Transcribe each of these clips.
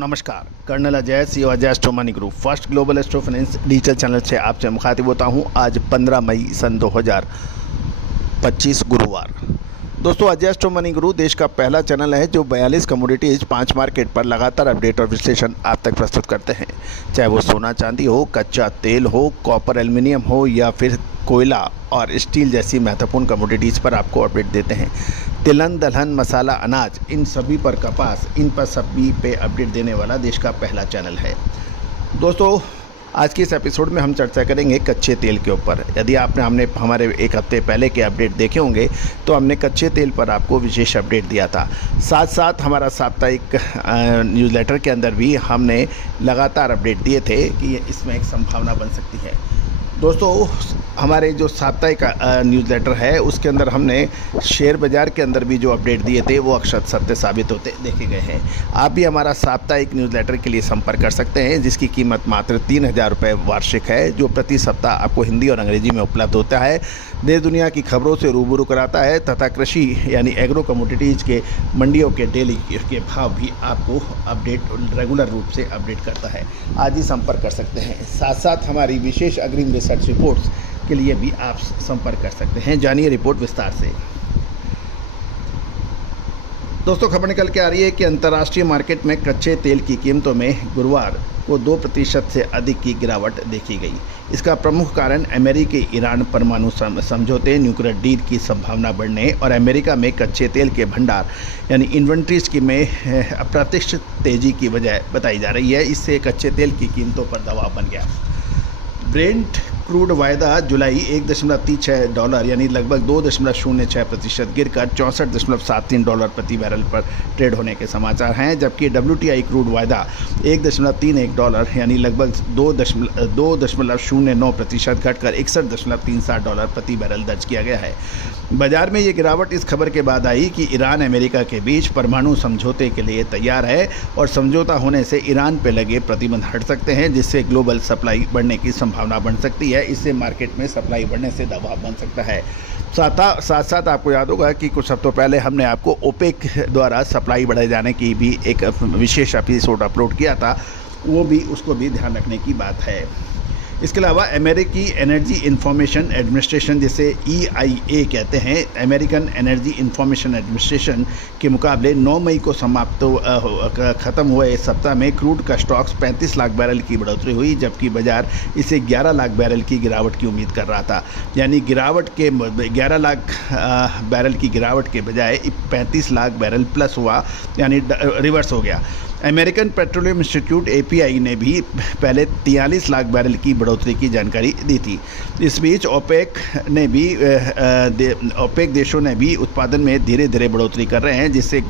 नमस्कार, colonel Ajay C Ajay astro money group first global astro finance digital channel से आपसे मुखातिब होता हूं। आज 15 मई सन 2025 गुरुवार। दोस्तों, अजय एस्ट्रो मनी ग्रुप देश का पहला चैनल है जो 42 कमोडिटीज़ 5 मार्केट पर लगातार अपडेट और विश्लेषण आप तक प्रस्तुत करते हैं। चाहे वो सोना चांदी हो, कच्चा तेल हो, कॉपर एल्युमिनियम हो या फिर कोयला और स्टील जैसी महत्वपूर्ण कमोडिटीज़ पर आपको अपडेट देते हैं। तिलहन, दलहन, मसाला, अनाज, इन सभी पर, कपास, इन पर सभी पे अपडेट देने वाला देश का पहला चैनल है। दोस्तों, आज के इस एपिसोड में हम चर्चा करेंगे कच्चे तेल के ऊपर। यदि हमने हमारे एक हफ्ते पहले के अपडेट देखे होंगे तो हमने कच्चे तेल पर आपको विशेष अपडेट दिया था। साथ साथ हमारा साप्ताहिक न्यूज़लेटर के अंदर भी हमने लगातार अपडेट दिए थे कि इसमें एक संभावना बन सकती है। दोस्तों, हमारे जो साप्ताहिक न्यूज़लेटर है उसके अंदर हमने शेयर बाज़ार के अंदर भी जो अपडेट दिए थे वो अक्षर सत्य साबित होते देखे गए हैं। आप भी हमारा साप्ताहिक न्यूज़लेटर के लिए संपर्क कर सकते हैं, जिसकी कीमत मात्र 3000 रुपये वार्षिक है, जो प्रति सप्ताह आपको हिंदी और अंग्रेजी में उपलब्ध होता है। देश दुनिया की खबरों से रूबरू कराता है तथा कृषि यानी एग्रो कमोडिटीज़ के मंडियों के डेली के भाव भी आपको अपडेट रेगुलर रूप से अपडेट करता है। आज ही संपर्क कर सकते हैं। साथ साथ हमारी विशेष अग्रिम रिसर्च रिपोर्ट्स के लिए भी आप संपर्क कर सकते हैं। जानिए रिपोर्ट विस्तार से। दोस्तों, खबर निकल के आ रही है कि अंतर्राष्ट्रीय मार्केट में कच्चे तेल की कीमतों में गुरुवार को 2% से अधिक की गिरावट देखी गई। इसका प्रमुख कारण अमेरिकी ईरान परमाणु समझौते, न्यूक्लियर डील की संभावना बढ़ने और अमेरिका में कच्चे तेल के भंडार यानी इन्वेंट्रीज की में अप्रत्याशित तेजी की वजह बताई जा रही है। इससे कच्चे तेल की कीमतों पर दबाव बन गया। ब्रेंट क्रूड वायदा जुलाई $1.36 यानी लगभग 2.06% गिरकर $64.73 प्रति बैरल पर ट्रेड होने के समाचार हैं, जबकि WTI क्रूड वायदा $1.31 यानी लगभग 2.09% घटकर $61.63 प्रति बैरल दर्ज किया गया है। बाजार में ये गिरावट इस खबर के बाद आई कि ईरान अमेरिका के बीच परमाणु समझौते के लिए तैयार है और समझौता होने से ईरान पर लगे प्रतिबंध हट सकते हैं, जिससे ग्लोबल सप्लाई बढ़ने की संभावना बन सकती है। इससे मार्केट में सप्लाई बढ़ने से दबाव बन सकता है। साथ साथ आपको याद होगा कि कुछ हफ्तों पहले हमने आपको ओपेक द्वारा सप्लाई बढ़ाए जाने की भी एक विशेष एपिसोड अपलोड किया था, उसको भी ध्यान रखने की बात है। इसके अलावा अमेरिकी एनर्जी इंफॉर्मेशन एडमिनिस्ट्रेशन, जिसे EIA कहते हैं, अमेरिकन एनर्जी इंफॉर्मेशन एडमिनिस्ट्रेशन के मुकाबले 9 मई को ख़त्म हुए इस सप्ताह में क्रूड का स्टॉक्स 35 लाख बैरल की बढ़ोतरी हुई, जबकि बाजार इसे 11 लाख बैरल की गिरावट की उम्मीद कर रहा था। यानी 11 लाख बैरल की गिरावट के बजाय 35 लाख बैरल प्लस हुआ, यानी रिवर्स हो गया। अमेरिकन पेट्रोलियम इंस्टीट्यूट API ने भी पहले 43 लाख बैरल की बढ़ोतरी की जानकारी दी थी। इस बीच ओपेक देशों ने भी उत्पादन में धीरे धीरे बढ़ोतरी कर रहे हैं, जिससे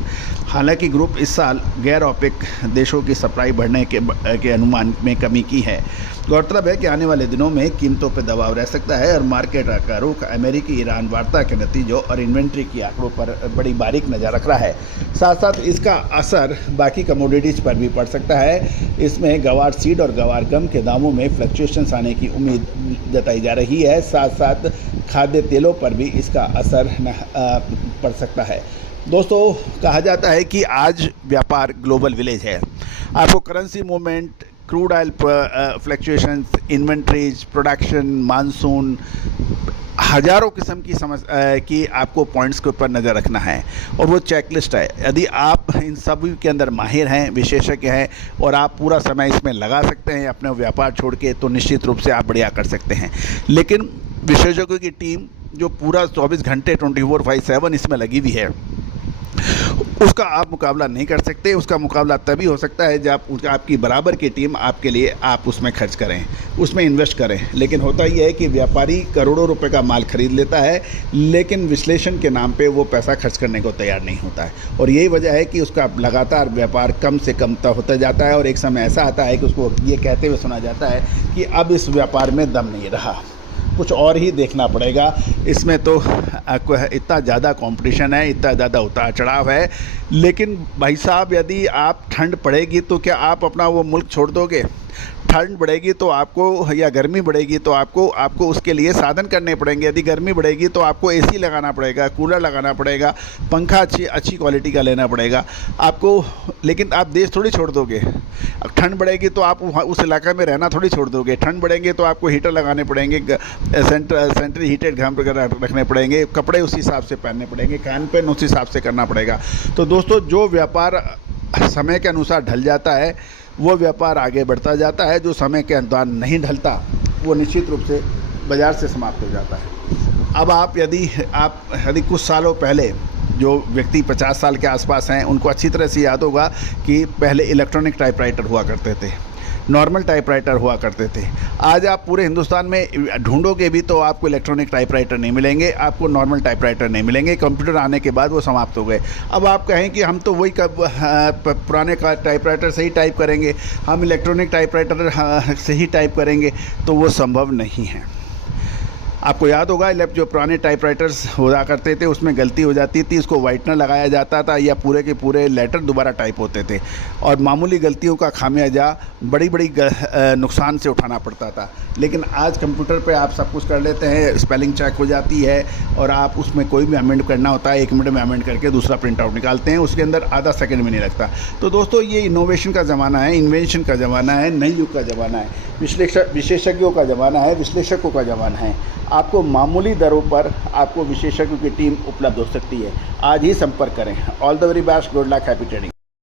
हालांकि ग्रुप इस साल गैर ओपेक देशों की सप्लाई बढ़ने के अनुमान में कमी की है। गौरतलब है कि आने वाले दिनों में कीमतों पर दबाव रह सकता है और मार्केट का रुख अमेरिकी ईरान वार्ता के नतीजों और इन्वेंट्री की आंकड़ों पर बड़ी बारीक नज़र रख रहा है। साथ साथ इसका असर बाकी कमोडिटीज़ पर भी पड़ सकता है। इसमें गवार सीड और गवार गम के दामों में फ्लक्चुएशंस आने की उम्मीद जताई जा रही है। साथ साथ खाद्य तेलों पर भी इसका असर पड़ सकता है। दोस्तों, कहा जाता है कि आज व्यापार ग्लोबल विलेज है। आपको currency movement, crude oil fluctuations, inventories, production, monsoon, हज़ारों किस्म की आपको पॉइंट्स के ऊपर नज़र रखना है और वो चेकलिस्ट है। यदि आप इन सभी के अंदर माहिर हैं, विशेषज्ञ हैं और आप पूरा समय इसमें लगा सकते हैं अपने व्यापार छोड़ के, तो निश्चित रूप से आप बढ़िया कर सकते हैं। लेकिन विशेषज्ञों की टीम जो पूरा 24 घंटे 24/7 इसमें लगी हुई है, उसका आप मुकाबला नहीं कर सकते। उसका मुकाबला तभी हो सकता है जब आपकी बराबर की टीम आपके लिए आप उसमें खर्च करें, उसमें इन्वेस्ट करें। लेकिन होता यह है कि व्यापारी करोड़ों रुपए का माल खरीद लेता है, लेकिन विश्लेषण के नाम पे वो पैसा खर्च करने को तैयार नहीं होता है और यही वजह है कि उसका लगातार व्यापार कम से कम होता जाता है और एक समय ऐसा आता है कि उसको ये कहते हुए सुना जाता है कि अब इस व्यापार में दम नहीं रहा, कुछ और ही देखना पड़ेगा। इसमें तो इतना ज़्यादा कंपटीशन है, इतना ज़्यादा उतार चढ़ाव है। लेकिन भाई साहब, यदि आप ठंड पड़ेगी तो क्या आप अपना वो मुल्क छोड़ दोगे? ठंड बढ़ेगी तो आपको, या गर्मी बढ़ेगी तो आपको उसके लिए साधन करने पड़ेंगे। यदि गर्मी बढ़ेगी तो आपको एसी लगाना पड़ेगा, कूलर लगाना पड़ेगा, पंखा अच्छी क्वालिटी का लेना पड़ेगा आपको। लेकिन आप देश थोड़ी छोड़ दोगे। ठंड बढ़ेगी तो आप उस इलाके में रहना थोड़ी छोड़ दोगे। ठंड बढ़ेंगे तो आपको हीटर लगाने पड़ेंगे, सेंट्रल हीटेड घर वगैरह रखने पड़ेंगे, कपड़े उस हिसाब से पहनने पड़ेंगे, खान पान उस हिसाब से करना पड़ेगा। तो दोस्तों, जो व्यापार समय के अनुसार ढल जाता है वो व्यापार आगे बढ़ता जाता है। जो समय के अनुसार नहीं ढलता वो निश्चित रूप से बाज़ार से समाप्त हो जाता है। अब यदि कुछ सालों पहले जो व्यक्ति 50 साल के आसपास हैं उनको अच्छी तरह से याद होगा कि पहले इलेक्ट्रॉनिक टाइपराइटर हुआ करते थे, नॉर्मल टाइपराइटर हुआ करते थे। आज आप पूरे हिंदुस्तान में ढूंढोगे भी तो आपको इलेक्ट्रॉनिक टाइपराइटर नहीं मिलेंगे, आपको नॉर्मल टाइपराइटर नहीं मिलेंगे। कंप्यूटर आने के बाद वो समाप्त हो गए। अब आप कहें कि हम तो वही पुराने टाइपराइटर से ही टाइप करेंगे, हम इलेक्ट्रॉनिक टाइपराइटर से ही टाइप करेंगे, तो वो संभव नहीं है। आपको याद होगा जो पुराने टाइपराइटर्स हुआ करते थे उसमें गलती हो जाती थी, उसको वाइटनर लगाया जाता था या पूरे के पूरे लेटर दोबारा टाइप होते थे और मामूली गलतियों का खामियाजा बड़ी नुकसान से उठाना पड़ता था। लेकिन आज कंप्यूटर पे आप सब कुछ कर लेते हैं, स्पेलिंग चेक हो जाती है और आप उसमें कोई भी अमेंड करना होता है 1 मिनट में अमेंड करके दूसरा प्रिंट आउट निकालते हैं, उसके अंदर आधा सेकंड भी नहीं लगता। तो दोस्तों, ये इनोवेशन का ज़माना है, इन्वेंशन का ज़माना है, नई युग का ज़माना है, विशेषज्ञों का ज़माना है, विश्लेषकों का ज़माना है। आपको मामूली दरों पर आपको विशेषज्ञों की टीम उपलब्ध हो सकती है। आज ही संपर्क करें। All the very best, good luck, happy trading.